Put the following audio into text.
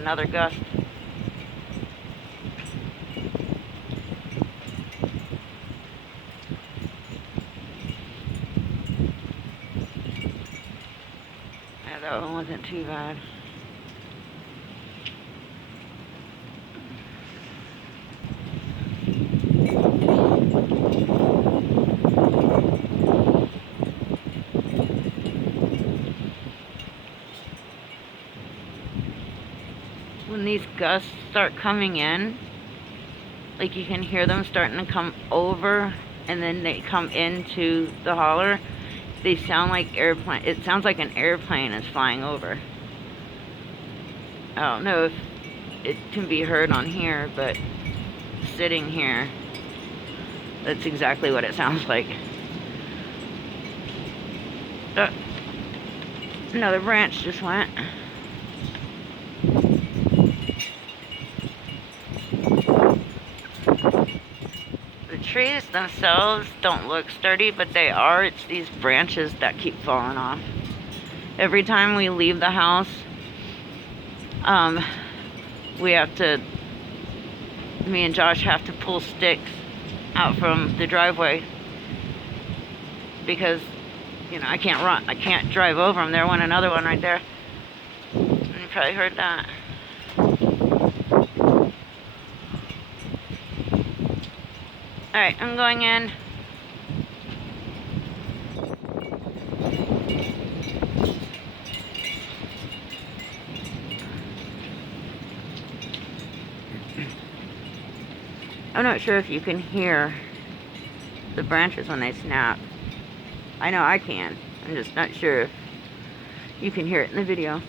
another gust. Yeah, that one wasn't too bad. When these gusts start coming in, like you can hear them starting to come over and then they come into the holler, they sound like airplane. It sounds like an airplane is flying over. I don't know if it can be heard on here, but sitting here, that's exactly what it sounds like. Another branch just went. The trees themselves don't look sturdy, but they are. It's these branches that keep falling off. Every time we leave the house, we have to, me and Josh have to pull sticks out from the driveway because, you know, I can't drive over them. There went another one right there. You probably heard that. Alright, I'm going in. I'm not sure if you can hear the branches when they snap. I know I can. I'm just not sure if you can hear it in the video.